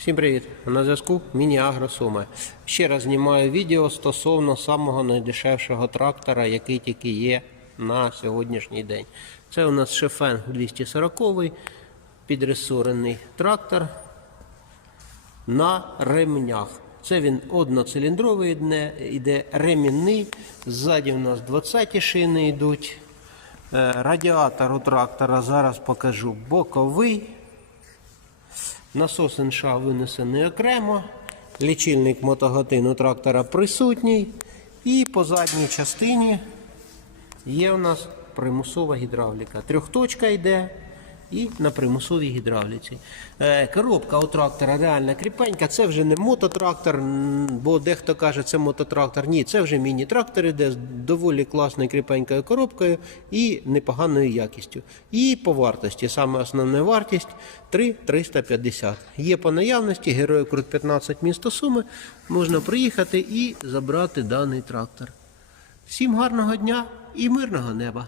Всім привіт! На зв'язку Міні-Агро Суми. Ще раз знімаю відео стосовно самого найдешевшого трактора, який тільки є на сьогоднішній день. Це у нас Шефен 240 підресорений трактор на ремнях. Це він одноциліндровий йде ремінний. Ззаді у нас 20 шини йдуть. Е, Радіатор у трактора зараз покажу боковий. Насос інша винесений окремо. Лічильник мотоготину трактора присутній. І по задній частині є у нас примусова гідравліка. Трьохточка йде і на примусовій гідравліці. Е, коробка у трактора реально кріпенька. Це вже не мототрактор, бо дехто каже, це мототрактор. Ні, це вже міні-трактор іде з доволі класною кріпенькою коробкою і непоганою якістю. І по вартості, саме основна вартість 3,350. Є по наявності, героїв Крут 15 місто Суми. Можна приїхати і забрати даний трактор. Всім гарного дня і мирного неба!